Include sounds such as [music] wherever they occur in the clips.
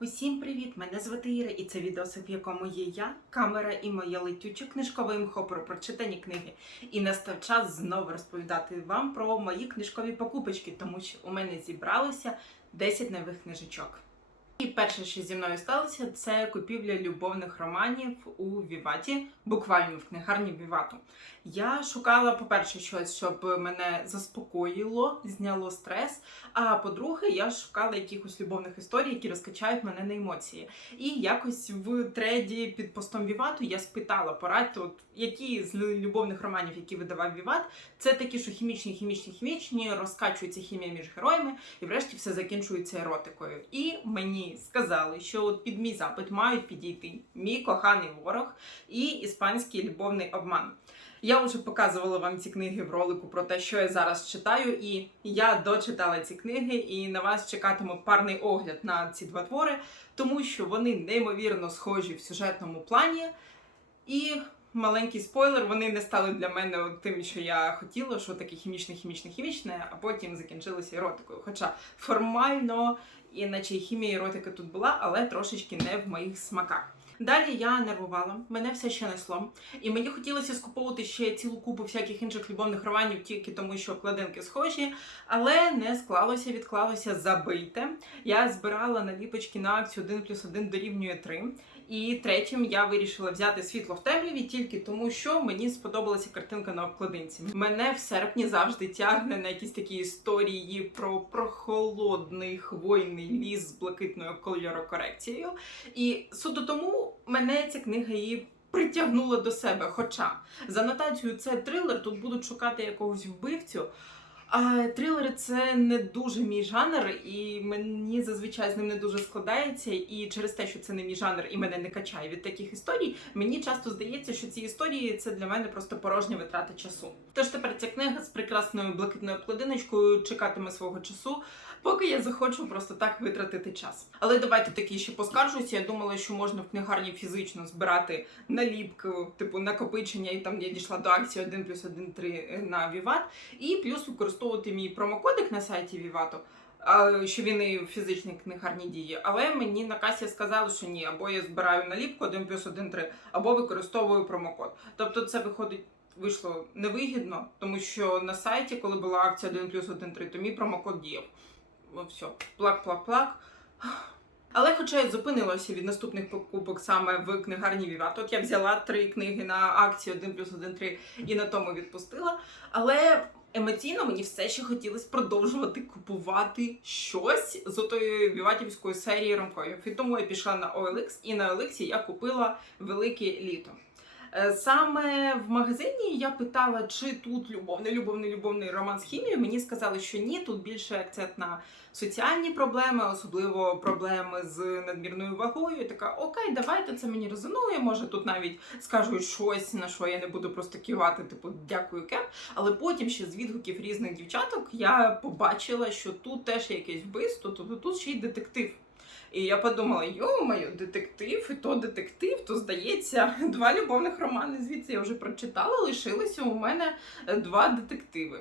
Усім привіт! Мене звати Іра, і це відосик, в якому є я, камера і моє летюче книжкове імхо про прочитані книги. І настав час знову розповідати вам про мої книжкові покупочки, тому що у мене зібралося 10 нових книжечок. І перше, що зі мною сталося, це купівля любовних романів у Віваті, буквально в книгарні Вівату. Я шукала, по-перше, щось, щоб мене заспокоїло, зняло стрес. А по-друге, я шукала якихось любовних історій, які розкачають мене на емоції. І якось в треді під постом Вівату я спитала порадьте, от які з любовних романів, які видавав Віват, це такі, що хімічні, хімічні, хімічні, розкачується хімія між героями, і врешті все закінчується еротикою. І мені сказали, що от під мій запит мають підійти мій коханий ворог і іспанський любовний обман. Я вже показувала вам ці книги в ролику про те, що я зараз читаю, і я дочитала ці книги, і на вас чекатиме парний огляд на ці два твори, тому що вони неймовірно схожі в сюжетному плані. І маленький спойлер, вони не стали для мене тим, що я хотіла, що таке хімічне, хімічне, хімічне, а потім закінчилося еротикою. Хоча формально, і хімія еротика тут була, але трошечки не в моїх смаках. Далі я нервувала, мене все ще несло, і мені хотілося скуповувати ще цілу купу всяких інших любовних романів, тільки тому, що кладинки схожі, але не склалося, відклалося забийте. Я збирала наліпочки на акцію 1 плюс 1 дорівнює 3. І третім я вирішила взяти світло в темряві тільки тому, що мені сподобалася картинка на обкладинці. Мене в серпні завжди тягне на якісь такі історії про прохолодний хвойний ліс з блакитною кольорокорекцією. І суто тому мене ця книга її. Притягнула до себе. Хоча за нотацією це трилер, тут будуть шукати якогось вбивцю. А трилери це не дуже мій жанр, і мені зазвичай з ним не дуже складається. І через те, що це не мій жанр і мене не качає від таких історій, мені часто здається, що ці історії це для мене просто порожня витрата часу. Тож тепер ця книга з прекрасною блакитною обкладиночкою чекатиме свого часу, поки я захочу просто так витратити час. Але давайте таки ще поскаржуся. Я думала, що можна в книгарні фізично збирати наліпку, типу накопичення, і там я дійшла до акції 1 плюс 1 3 на Віват, і плюс використовувати мій промокодик на сайті Вівату. а, Що він і в фізичній книгарні діє, але мені на касі сказали, що ні, або я збираю наліпку 1 плюс 1 3, або використовую промокод. Тобто це виходить вийшло невигідно, тому що на сайті, коли була акція 1 плюс 1 3, то мій промокод діяв. О, Все, плак-плак-плак. Але хоча я зупинилася від наступних покупок саме в книгарні Віват, от я взяла три книги на акції 1 плюс 1 3 і на тому відпустила. Але емоційно мені все ще хотілося продовжувати купувати щось з отої віватівської серії ромковів. І тому я пішла на OLX, і на OLX я купила велике літо. Е, Саме в магазині я питала, чи тут любовний, любовний, любовний роман з хімією. Мені сказали, що ні, тут більше акцент на соціальні проблеми, особливо проблеми з надмірною вагою. І така, окей, давайте це мені резонує. Може, тут навіть скажуть щось, на що я не буду просто кивати, типу дякую, Кеп. Але потім ще з відгуків різних дівчаток я побачила, що тут теж якесь вбивство, тобто тут ще й детектив. І я подумала, йо-моє, детектив, і то детектив, то здається, [laughs] два любовних романи. Звідси я вже прочитала, лишилися у мене е, два детективи.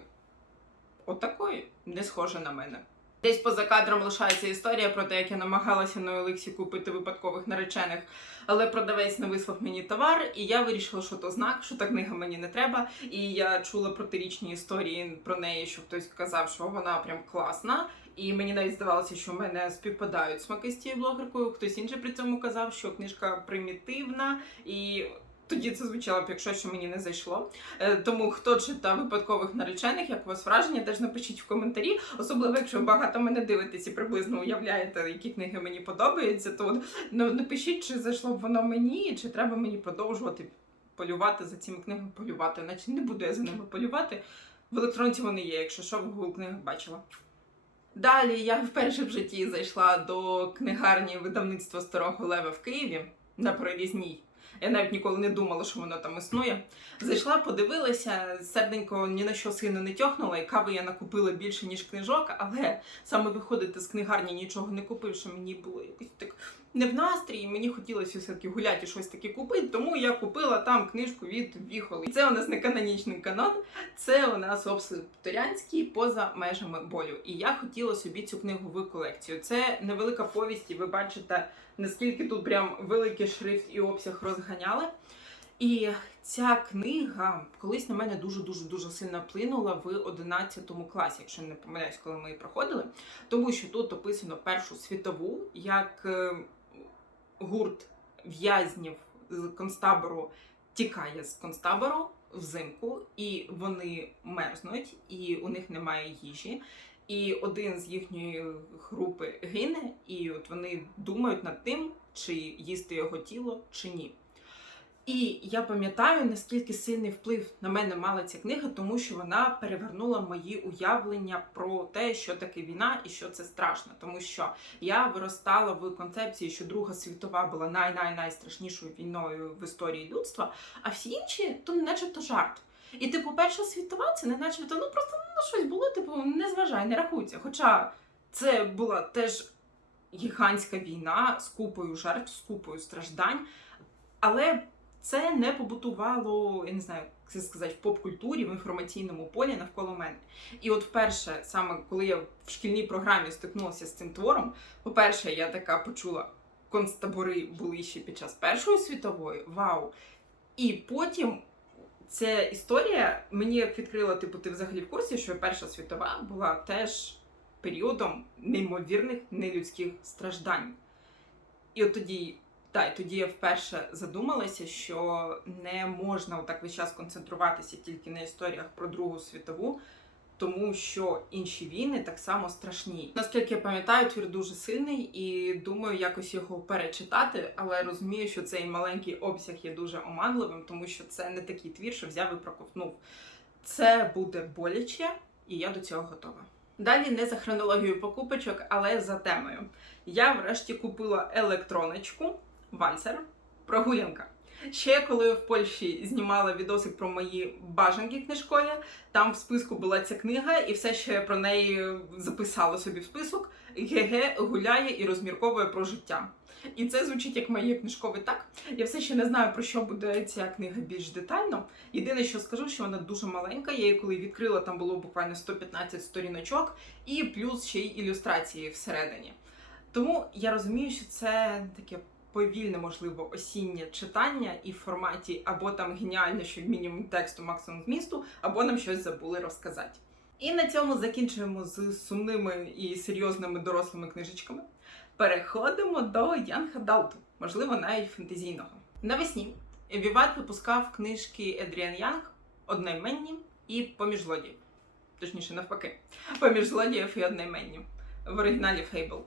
Отакої, не схоже на мене. Десь поза кадром лишається історія про те, як я намагалася на Олексі купити випадкових наречених, але продавець не вислав мені товар, і я вирішила, що то знак, що та книга мені не треба. І я чула протирічні історії про неї, що хтось казав, що вона прям класна. І мені навіть здавалося, що в мене співпадають смаки з цією блогеркою. Хтось інший при цьому казав, що книжка примітивна і. Тоді це звучало б як щось, що мені не зайшло. Е, Тому хто читав випадкових наречених, як у вас враження, теж напишіть в коментарі. Особливо, якщо багато мене дивитесь і приблизно уявляєте, які книги мені подобаються, то ну, напишіть, чи зайшло б воно мені, чи треба мені продовжувати полювати за цими книгами, полювати. Наче не буду я за ними полювати. В електронці вони є, якщо що, в Google книгах бачила. Далі я вперше в житті зайшла до книгарні видавництва Старого Лева в Києві на прорізній. Я навіть ніколи не думала, що воно там існує. Зайшла, подивилася, серденько ні на що сильно не тьохнула, і кави я накупила більше, ніж книжок, але саме виходити з книгарні нічого не купивши, мені було якось так не в настрій, мені хотілося все-таки гуляти і щось таке купити, тому я купила там книжку від Віхоли. Це у нас не канонічний канон, це у нас обсуд поза межами болю. І я хотіла собі цю книгу в колекцію. Це невелика повість, і ви бачите, наскільки тут прям великий шрифт і обсяг розганяли. І ця книга колись на мене дуже дуже дуже сильно вплинула в 11 класі, якщо не помиляюсь, коли ми її проходили. Тому що тут описано Першу світову як е, гурт в'язнів з концтабору тікає з концтабору взимку, і вони мерзнуть, і у них немає їжі. І один з їхньої групи гине, і от вони думають над тим, чи їсти його тіло, чи ні. І я пам'ятаю, наскільки сильний вплив на мене мала ця книга, тому що вона перевернула мої уявлення про те, що таке війна і що це страшно. Тому що я виростала в концепції, що Друга світова була най-най-найстрашнішою війною в історії людства, а всі інші то начебто жарт. І, типу, Перша світова це не начебто, ну просто ну, щось було, типу, не зважай, не рахується. Хоча це була теж гігантська війна з купою жертв, з купою страждань. Але це не побутувало, я не знаю, як це сказати, в поп-культурі, в інформаційному полі навколо мене. І от вперше, саме коли я в шкільній програмі стикнулася з цим твором, по-перше, я така почула, концтабори були ще під час Першої світової, вау! І потім ця історія мені відкрила, типу, ти взагалі в курсі, що Перша світова була теж періодом неймовірних нелюдських страждань. І от тоді так, і тоді я вперше задумалася, що не можна отак весь час концентруватися тільки на історіях про Другу світову, тому що інші війни так само страшні. Наскільки я пам'ятаю, твір дуже сильний і думаю якось його перечитати, але розумію, що цей маленький обсяг є дуже оманливим, тому що це не такий твір, що взяв і проковтнув. Це буде боляче, і я до цього готова. Далі не за хронологією покупочок, але за темою. Я врешті купила електроночку вальсер, прогулянка. Ще коли в Польщі знімала відосик про мої бажанки книжкові, там в списку була ця книга, і все ще про неї записала собі в список. ГГ гуляє і розмірковує про життя. І це звучить як моє книжкове так. Я все ще не знаю про що буде ця книга більш детально. Єдине, що скажу, що вона дуже маленька. Я її коли відкрила, там було буквально 115 сторіночок, і плюс ще й ілюстрації всередині. Тому я розумію, що це таке повільне, можливо, осіннє читання і в форматі або там геніально, що мінімум тексту, максимум змісту, або нам щось забули розказати. І на цьому закінчуємо з сумними і серйозними дорослими книжечками. Переходимо до Янг Адалту, можливо, навіть фентезійного. Навесні Віват випускав книжки Едріан Янг одноіменні і поміж злодіїв. Точніше, навпаки, поміж злодіїв і одноіменні в оригіналі Фейбл.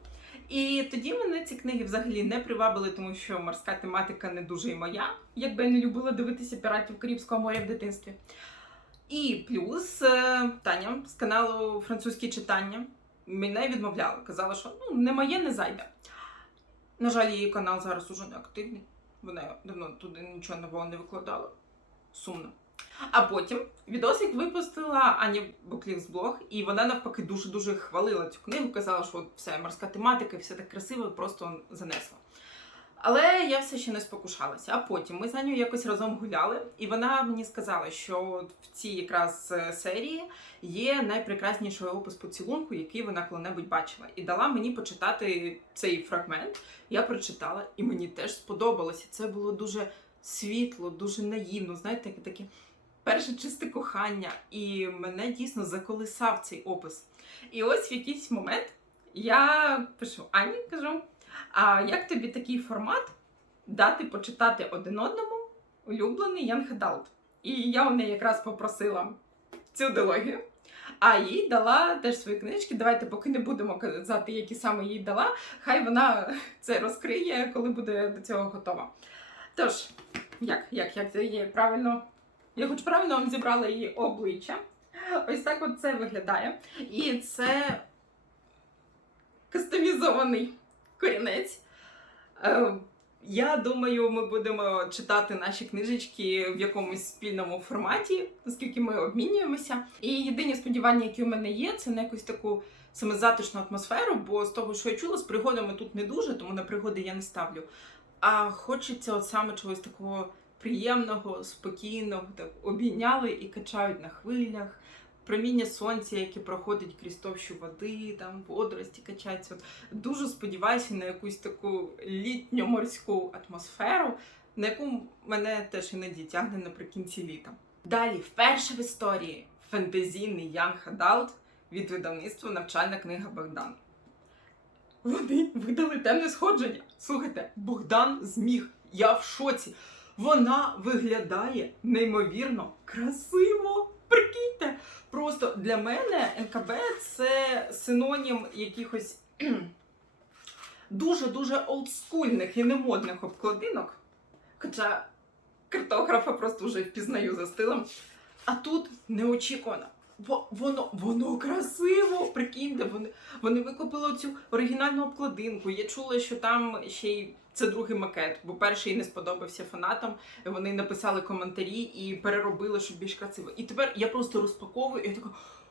І тоді мене ці книги взагалі не привабили, тому що морська тематика не дуже і моя, якби я не любила дивитися піратів Карибського моря в дитинстві. І плюс е, Таня з каналу Французькі читання мене відмовляла. Казала, що ну, не моє не зайде. На жаль, її канал зараз уже не активний. Вона давно туди нічого нового не викладала. Сумно. А потім відосик випустила Аня Буклівс блог, і вона навпаки дуже-дуже хвалила цю книгу, казала, що от все морська тематика, все так красиво, просто занесла. Але я все ще не спокушалася. А потім ми з Аню якось разом гуляли, і вона мені сказала, що в цій якраз е, серії є найпрекрасніший опис поцілунку, який вона коли-небудь бачила. І дала мені почитати цей фрагмент. Я прочитала, і мені теж сподобалося. Це було дуже світло, дуже наївно. Знаєте, таке перше чисте кохання. І мене дійсно заколисав цей опис. І ось в якийсь момент я пишу Ані, кажу. А як тобі такий формат дати почитати один одному улюблений Young Adult? І я у неї якраз попросила цю дилогію, а їй дала теж свої книжки. Давайте, поки не будемо казати, які саме їй дала, хай вона [laughs] це розкриє, коли буде до цього готова. Тож, як, як, як є правильно? Я хоч правильно вам зібрала її обличчя. Ось так от це виглядає. І це кастомізований корінець. Е, Я думаю, ми будемо читати наші книжечки в якомусь спільному форматі, оскільки ми обмінюємося. І єдині сподівання, які у мене є, це на якусь таку саме затишну атмосферу, бо з того, що я чула, з пригодами тут не дуже, тому на пригоди я не ставлю. А хочеться от саме чогось такого приємного, спокійного, так обійняли і качають на хвилях. Проміння сонця, яке проходить крізь товщу води, там водорості качаються. От Дуже сподіваюся на якусь таку літню морську атмосферу, на яку мене теж іноді тягне наприкінці літа. Далі, вперше в історії фентезійний Young Adult від видавництва навчальна книга Богдан. Вони видали темне сходження. Слухайте, Богдан зміг. Я в шоці. Вона виглядає неймовірно красиво. Прикиньте! Просто для мене НКБ це синонім якихось [clears throat] дуже-дуже олдскульних і немодних обкладинок. Хоча картографа просто вже впізнаю за стилем. А тут неочікувано. Бо воно, воно красиво, прикиньте, вони, вони викупили цю оригінальну обкладинку. Я чула, що там ще й це другий макет, бо перший не сподобався фанатам. Вони написали коментарі і переробили, щоб більш красиво. І тепер я просто розпаковую і я така.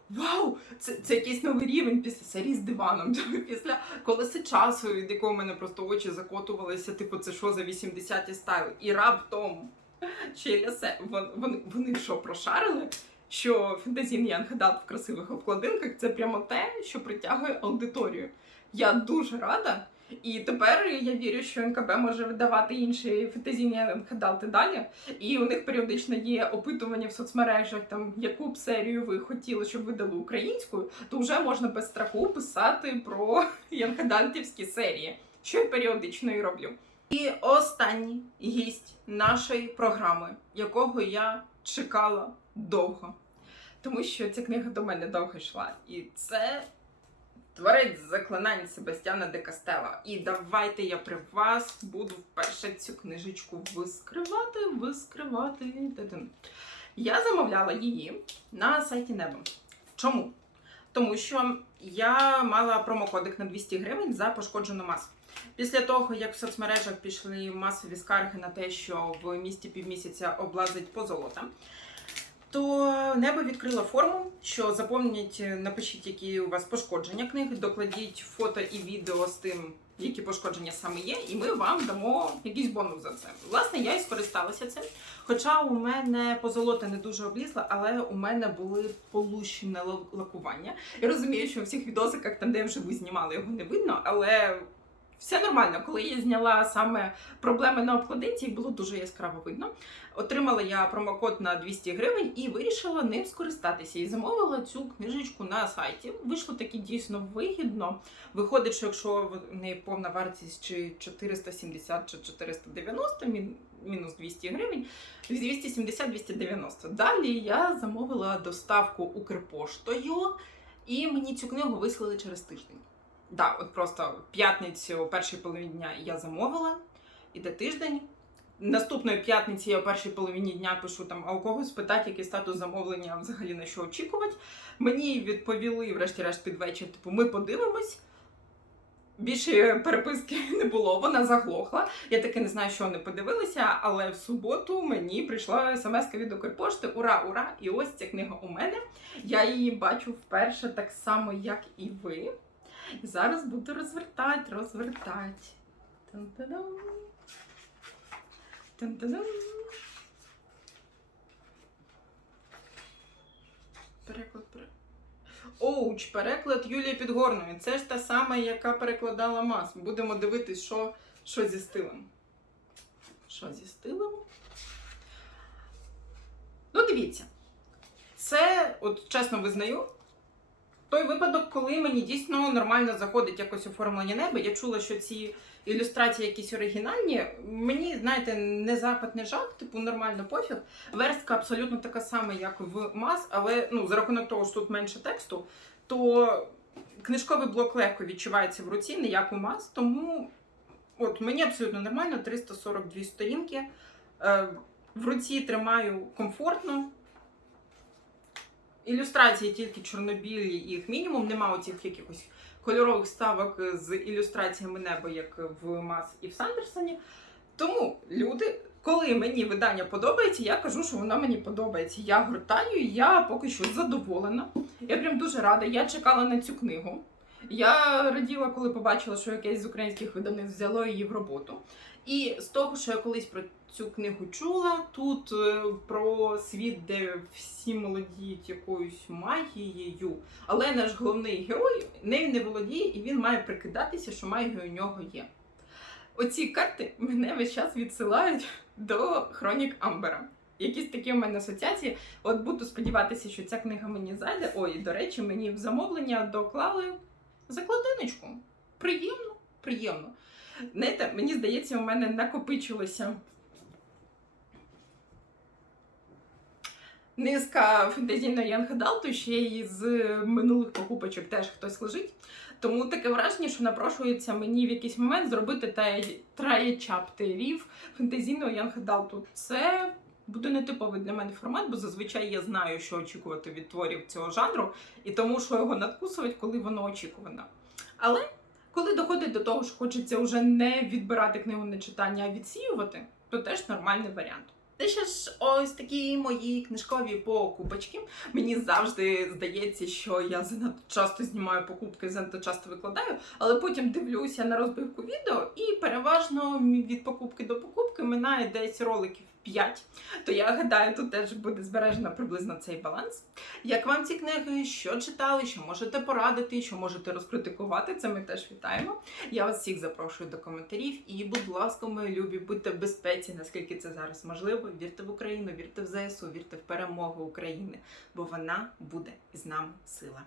Вау! Це, це якийсь новий рівень після серії з диваном, [laughs] після колеса часу, від якого в мене просто очі закотувалися, типу, це що за 80-ті стайли. І раптом [laughs] Челясе, вони, вони, вони що прошарили? Що фентезійний Янгадат в красивих обкладинках це прямо те, що притягує аудиторію. Я дуже рада. І тепер я вірю, що НКБ може видавати інші фентезійні Янгадалти далі. І у них періодично є опитування в соцмережах, там яку б серію ви хотіли, щоб видали українською, то вже можна без страху писати про янгадалтівські серії, що я періодично і роблю. І останній гість нашої програми, якого я чекала довго. Тому що ця книга до мене довго йшла. І це творець заклинань Себастьяна де Кастела. І давайте я при вас буду вперше цю книжечку вискривати, вискривати. Я замовляла її на сайті Небо. Чому? Тому що я мала промокодик на 200 гривень за пошкоджену масу. Після того, як в соцмережах пішли масові скарги на те, що в місті півмісяця облазить позолота, то небо відкрило форму, що заповніть, напишіть, які у вас пошкодження книги, докладіть фото і відео з тим, які пошкодження саме є, і ми вам дамо якийсь бонус за це. Власне, я і скористалася цим. Хоча у мене позолота не дуже облізла, але у мене були полущене ла- лакування. Я розумію, що у всіх відосиках, там, де вже ви знімали, його не видно, але все нормально. Коли я зняла саме проблеми на обкладинці, їх було дуже яскраво видно. Отримала я промокод на 200 гривень і вирішила ним скористатися. І замовила цю книжечку на сайті. Вийшло таки дійсно вигідно. Виходить, що якщо в неї повна вартість чи 470 чи 490, мінус 200 гривень, 270-290. Далі я замовила доставку Укрпоштою, і мені цю книгу вислали через тиждень. Да, от просто в п'ятницю, першій половині дня я замовила, іде тиждень. Наступної п'ятниці я о першій половині дня пишу там, а у когось питати, який статус замовлення взагалі на що очікувати. Мені відповіли, врешті-решт, під вечір, типу, ми подивимось. Більше переписки не було, вона заглохла. Я таки не знаю, що вони подивилися, але в суботу мені прийшла смс від Укрпошти. Ура, ура! І ось ця книга у мене. Я її бачу вперше так само, як і ви. І зараз буду розвертати, розвертати. Тан-та-дам. Тан-та-дам. Переклад, переклад. Оуч, переклад Юлії Підгорної. Це ж та сама, яка перекладала мас. Будемо дивитись, що, що зі стилем. Що зі стилем? Ну, дивіться. Це, от чесно визнаю, той випадок, коли мені дійсно нормально заходить якось оформлення неба. Я чула, що ці ілюстрації якісь оригінальні. Мені, знаєте, не запит, не жах, типу нормально пофіг. Верстка абсолютно така сама, як в МАС, але ну, за рахунок того, що тут менше тексту, то книжковий блок легко відчувається в руці, не як у МАС. Тому от мені абсолютно нормально, 342 сторінки. Е, в руці тримаю комфортно. Ілюстрації тільки чорнобілі, їх мінімум, нема оцих якихось кольорових ставок з ілюстраціями неба, як в Мас і в Сандерсоні. Тому, люди, коли мені видання подобається, я кажу, що воно мені подобається. Я гортаю, я поки що задоволена. Я прям дуже рада. Я чекала на цю книгу. Я раділа, коли побачила, що якесь з українських видавництв взяло її в роботу. І з того, що я колись цю книгу чула, тут е, про світ, де всі молодіють якоюсь магією, але наш головний герой нею не володіє, і він має прикидатися, що магія у нього є. Оці карти мене весь час відсилають до хронік Амбера. Якісь такі у мене асоціації. От буду сподіватися, що ця книга мені зайде. Ой, до речі, мені в замовлення доклали закладиночку. Приємно, приємно. Знаєте, мені здається, у мене накопичилося низка фентезійної янгадалту, ще й з минулих покупочок теж хтось лежить. Тому таке враження, що напрошується мені в якийсь момент зробити та- троєчаптерів фентезійного янгадалту. Це буде нетиповий для мене формат, бо зазвичай я знаю, що очікувати від творів цього жанру, і тому що його надкусувати, коли воно очікувано. Але коли доходить до того, що хочеться вже не відбирати книгу на читання, а відсіювати, то теж нормальний варіант. Це ще ж ось такі мої книжкові покупочки. Мені завжди здається, що я занадто часто знімаю покупки, занадто часто викладаю, але потім дивлюся на розбивку відео, і переважно від покупки до покупки минає десь роликів 5. То я гадаю, тут теж буде збережено приблизно цей баланс. Як вам ці книги? Що читали? Що можете порадити? Що можете розкритикувати? Це ми теж вітаємо. Я вас всіх запрошую до коментарів. І, будь ласка, мої любі, будьте в безпеці, наскільки це зараз можливо. Вірте в Україну, вірте в ЗСУ, вірте в перемогу України, бо вона буде з нами сила.